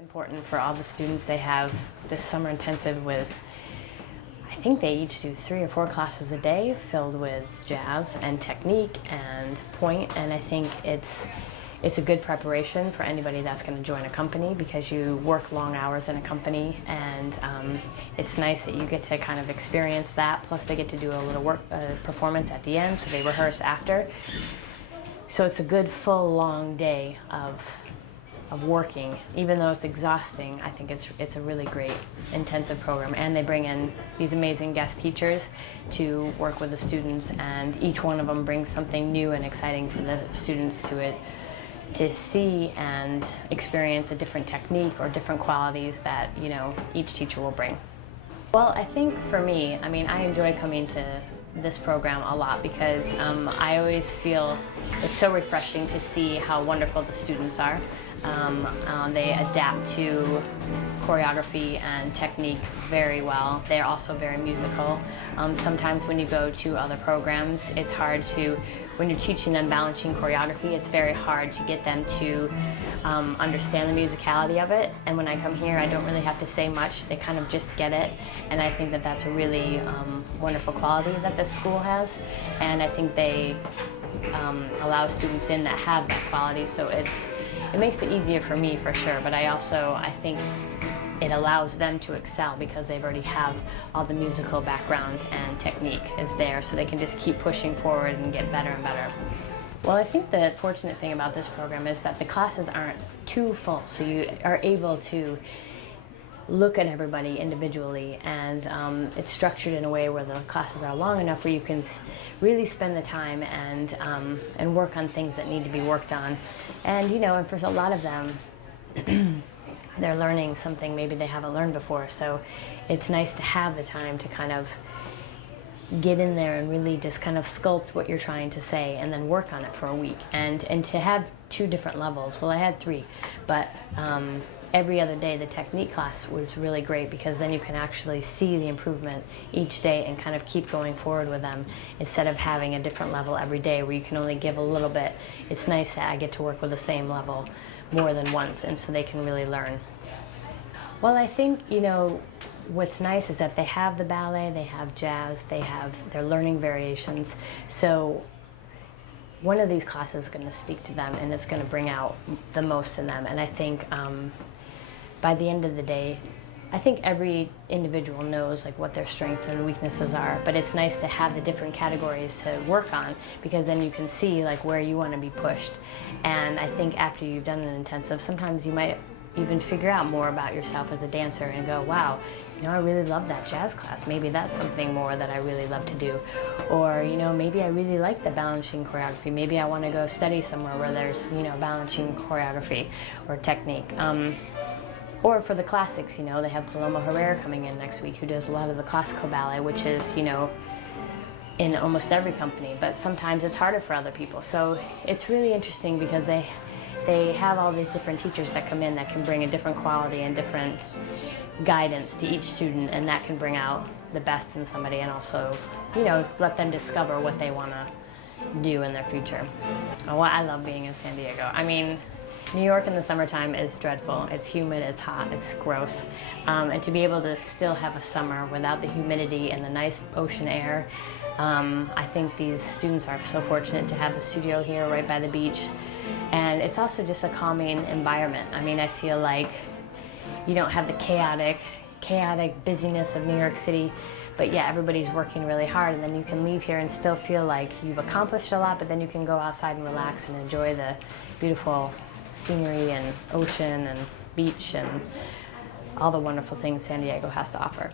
Important for all the students. They have this summer intensive with, I think they each do 3 or 4 classes a day filled with jazz and technique and point, and I think it's a good preparation for anybody that's going to join a company, because you work long hours in a company, and it's nice that you get to kind of experience that, plus they get to do a little work performance at the end, so they rehearse after. So it's a good full long day of working. Even though it's exhausting, I think it's a really great intensive program, and they bring in these amazing guest teachers to work with the students, and each one of them brings something new and exciting for the students to see and experience a different technique or different qualities that, you know, each teacher will bring. Well, I think for me, I mean, I enjoy coming to this program a lot because I always feel it's so refreshing to see how wonderful the students are. They adapt to choreography and technique very well. They're also very musical. Sometimes when you go to other programs, it's hard to, when you're teaching them balancing choreography, it's very hard to get them to understand the musicality of it. And when I come here, I don't really have to say much. They kind of just get it. And I think that that's a really wonderful quality that this school has. And I think they allow students in that have that quality. So it makes it easier for me for sure. But I think it allows them to excel because they've already have all the musical background and technique is there, so they can just keep pushing forward and get better and better. Well, I think the fortunate thing about this program is that the classes aren't too full, so you are able to look at everybody individually, and it's structured in a way where the classes are long enough where you can really spend the time and work on things that need to be worked on. And, you know, and for a lot of them, they're learning something maybe they haven't learned before, so it's nice to have the time to kind of get in there and really just kind of sculpt what you're trying to say and then work on it for a week. And to have 2 different levels, well, I had 3, but every other day the technique class was really great because then you can actually see the improvement each day and kind of keep going forward with them instead of having a different level every day where you can only give a little bit. It's nice that I get to work with the same level more than once, and so they can really learn. Well, I think, you know, what's nice is that they have the ballet, they have jazz, they're learning variations. So one of these classes is going to speak to them, and it's going to bring out the most in them. And I think by the end of the day, I think every individual knows like what their strengths and weaknesses are, but it's nice to have the different categories to work on, because then you can see like where you want to be pushed. And I think after you've done an intensive, sometimes you might even figure out more about yourself as a dancer and go, wow, you know, I really love that jazz class. Maybe that's something more that I really love to do. Or, you know, maybe I really like the balancing choreography. Maybe I want to go study somewhere where there's, you know, balancing choreography or technique. Or for the classics, you know, they have Paloma Herrera coming in next week, who does a lot of the classical ballet, which is, you know, in almost every company, but sometimes it's harder for other people. So it's really interesting because they have all these different teachers that come in that can bring a different quality and different guidance to each student, and that can bring out the best in somebody and also, you know, let them discover what they want to do in their future. Oh, well, I love being in San Diego. I mean, New York in the summertime is dreadful. It's humid, it's hot, it's gross. And to be able to still have a summer without the humidity and the nice ocean air, I think these students are so fortunate to have the studio here right by the beach. And it's also just a calming environment. I mean, I feel like you don't have the chaotic busyness of New York City, but yeah, everybody's working really hard, and then you can leave here and still feel like you've accomplished a lot, but then you can go outside and relax and enjoy the beautiful scenery and ocean and beach and all the wonderful things San Diego has to offer.